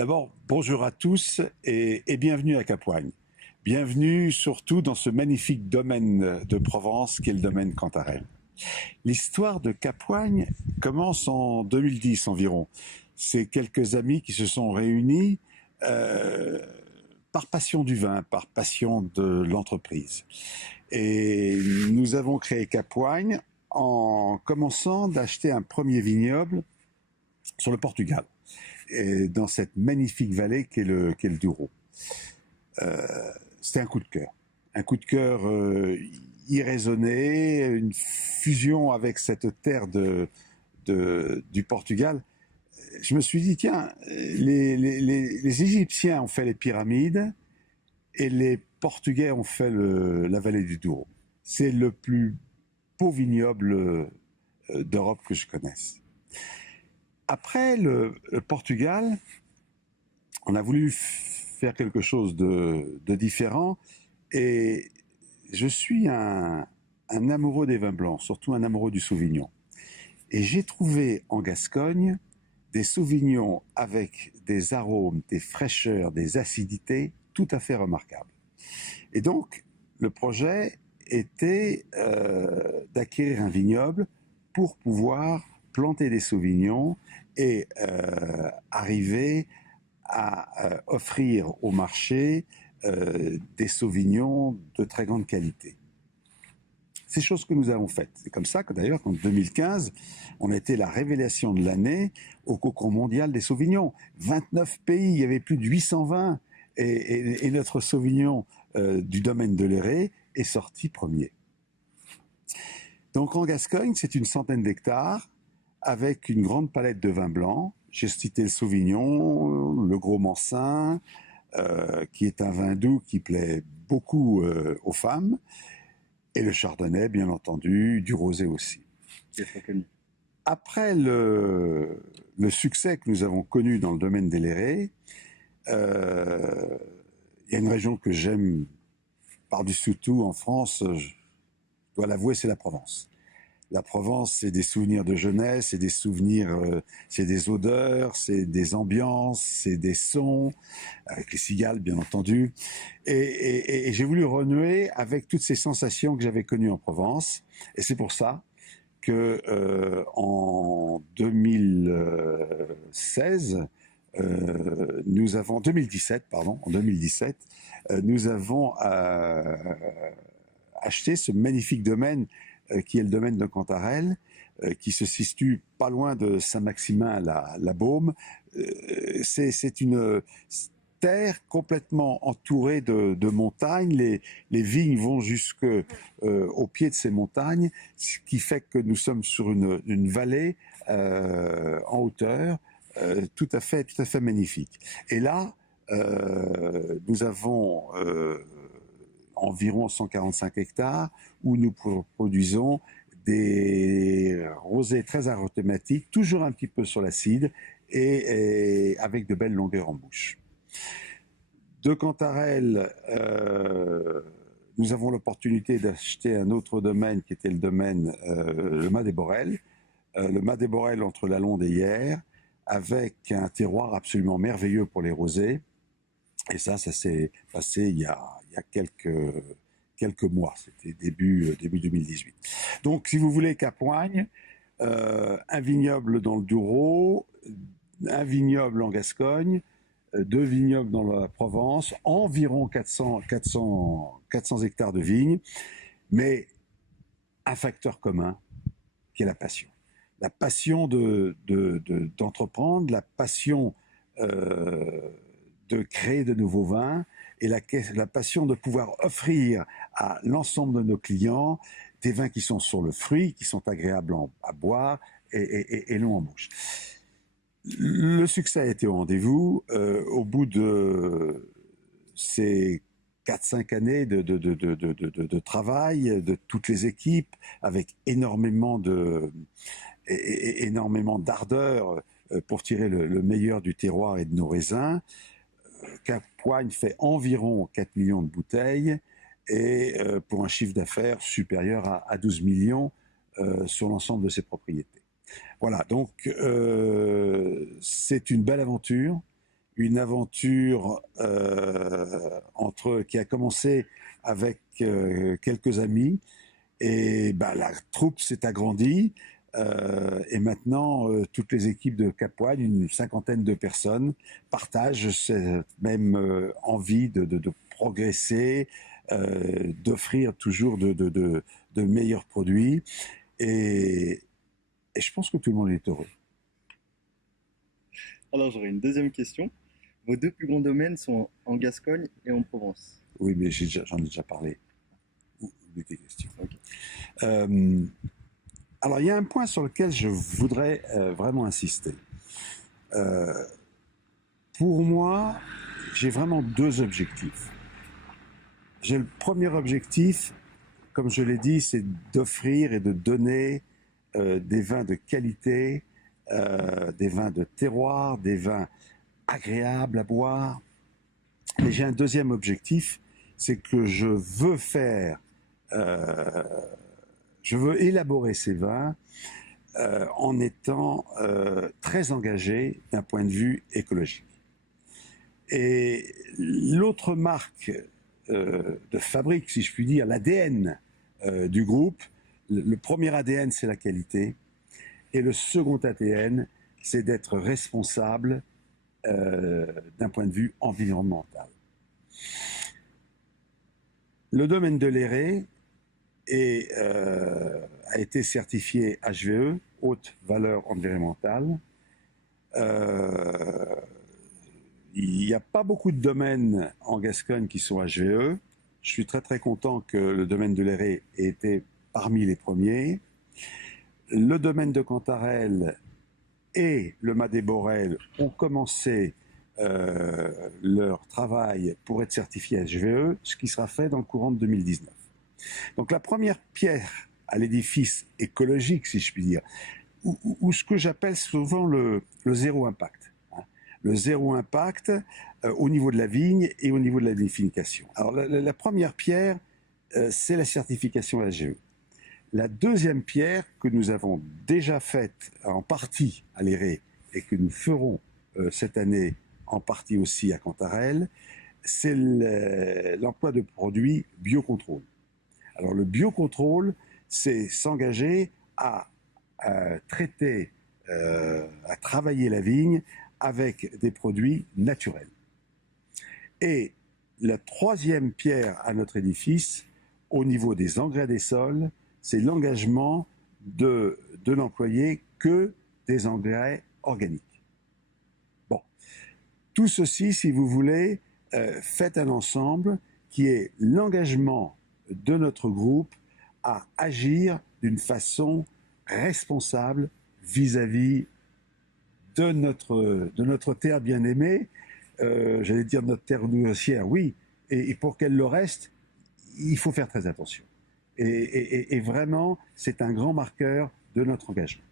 D'abord, bonjour à tous et bienvenue à Capoigne. Bienvenue surtout dans ce magnifique domaine de Provence qui est le domaine Cantarelle. L'histoire de Capoigne commence en 2010 environ. C'est quelques amis qui se sont réunis par passion du vin, par passion de l'entreprise. Et nous avons créé Capoigne en commençant d'acheter un premier vignoble sur le Portugal, et dans cette magnifique vallée qu'est le Douro. C'était un coup de cœur irraisonné, une fusion avec cette terre du Portugal. Je me suis dit, tiens, les Égyptiens ont fait les pyramides et les Portugais ont fait la vallée du Douro. C'est le plus beau vignoble d'Europe que je connaisse. Après le Portugal, on a voulu faire quelque chose de différent et je suis un amoureux des vins blancs, surtout un amoureux du Sauvignon. Et j'ai trouvé en Gascogne des Sauvignons avec des arômes, des fraîcheurs, des acidités tout à fait remarquables. Et donc, le projet était d'acquérir un vignoble pour pouvoir planter des Sauvignons et arriver à offrir au marché des Sauvignons de très grande qualité. C'est chose que nous avons faite. C'est comme ça que d'ailleurs qu'en 2015, on a été la révélation de l'année au concours mondial des Sauvignons. 29 pays, il y avait plus de 800 vins et notre Sauvignon du domaine de l'Héré est sorti premier. Donc en Gascogne, c'est une centaine d'hectares avec une grande palette de vins blancs. J'ai cité le Sauvignon, le Gros Mansin, qui est un vin doux qui plaît beaucoup aux femmes, et le Chardonnay, bien entendu, du Rosé aussi. C'est très connu. Après le succès que nous avons connu dans le domaine des lérés, il y a une région que j'aime par-dessus tout en France, je dois l'avouer, c'est la Provence. La Provence, c'est des souvenirs de jeunesse, c'est des souvenirs, c'est des odeurs, c'est des ambiances, c'est des sons, avec les cigales, bien entendu. Et j'ai voulu renouer avec toutes ces sensations que j'avais connues en Provence. Et c'est pour ça que en 2016, nous avons, en 2017, nous avons acheté ce magnifique domaine qui est le domaine de Cantarelle, qui se situe pas loin de Saint-Maximin-la-Baume. C'est une terre complètement entourée de montagnes. Les vignes vont jusque au pied de ces montagnes, ce qui fait que nous sommes sur une vallée en hauteur, tout à fait magnifique. Et là, nous avons environ 145 hectares où nous produisons des rosés très aromatiques, toujours un petit peu sur l'acide et avec de belles longueurs en bouche. De Cantarelle, nous avons l'opportunité d'acheter un autre domaine qui était le domaine le Mas des Borrelles. Le Mas des Borrelles entre la Londe et Hyères, avec un terroir absolument merveilleux pour les rosés. Et ça s'est passé il y a quelques mois, c'était début 2018. Donc, si vous voulez, Capoigne, un vignoble dans le Douro, un vignoble en Gascogne, 2 vignobles dans la Provence, environ 400 hectares de vignes, mais un facteur commun qui est la passion. La passion d'entreprendre, la passion de créer de nouveaux vins, et la passion de pouvoir offrir à l'ensemble de nos clients des vins qui sont sur le fruit, qui sont agréables à boire et longs en bouche. Le succès a été au rendez-vous. Au bout de ces 4-5 années de travail de toutes les équipes, avec énormément d'ardeur pour tirer le meilleur du terroir et de nos raisins, Capoigne fait environ 4 millions de bouteilles et pour un chiffre d'affaires supérieur à 12 millions sur l'ensemble de ses propriétés. Voilà, donc c'est une belle aventure, une aventure qui a commencé avec quelques amis. Et bah, la troupe s'est agrandie. Et maintenant, toutes les équipes de Cap-One, une cinquantaine de personnes, partagent cette même envie de progresser, d'offrir toujours de meilleurs produits. Et je pense que tout le monde est heureux. Alors j'aurais une deuxième question. Vos deux plus grands domaines sont en Gascogne et en Provence. Oui, mais j'en ai déjà parlé. Oublie tes questions. Ok. Euh, alors, il y a un point sur lequel je voudrais vraiment insister. Euh, pour moi, j'ai vraiment deux objectifs. J'ai le premier objectif, comme je l'ai dit, c'est d'offrir et de donner des vins de qualité, des vins de terroir, des vins agréables à boire. Et j'ai un deuxième objectif, c'est que je veux élaborer ces vins en étant très engagé d'un point de vue écologique. Et l'autre marque de fabrique, si je puis dire, l'ADN du groupe, le premier ADN, c'est la qualité, et le second ADN, c'est d'être responsable d'un point de vue environnemental. Le domaine de l'Héré a été certifié HVE, haute valeur environnementale. Il n'y a pas beaucoup de domaines en Gascogne qui sont HVE. Je suis très très content que le domaine de l'Héré ait été parmi les premiers. Le domaine de Cantarelle et le Mas des Borel ont commencé leur travail pour être certifiés HVE, ce qui sera fait dans le courant de 2019. Donc la première pierre à l'édifice écologique, si je puis dire, ou ce que j'appelle souvent le zéro impact. Le zéro impact au niveau de la vigne et au niveau de la vinification. Alors la première pierre, c'est la certification HVE. La deuxième pierre que nous avons déjà faite en partie à l'Héré et que nous ferons cette année en partie aussi à Cantarelle, c'est l'emploi de produits biocontrôle. Alors le biocontrôle, c'est s'engager à traiter, à travailler la vigne avec des produits naturels. Et la troisième pierre à notre édifice, au niveau des engrais des sols, c'est l'engagement de n'employer que des engrais organiques. Bon, tout ceci, si vous voulez, fait un ensemble qui est l'engagement de notre groupe à agir d'une façon responsable vis-à-vis de notre terre bien-aimée, j'allais dire notre terre nourricière, oui, et pour qu'elle le reste, il faut faire très attention. Et vraiment, c'est un grand marqueur de notre engagement.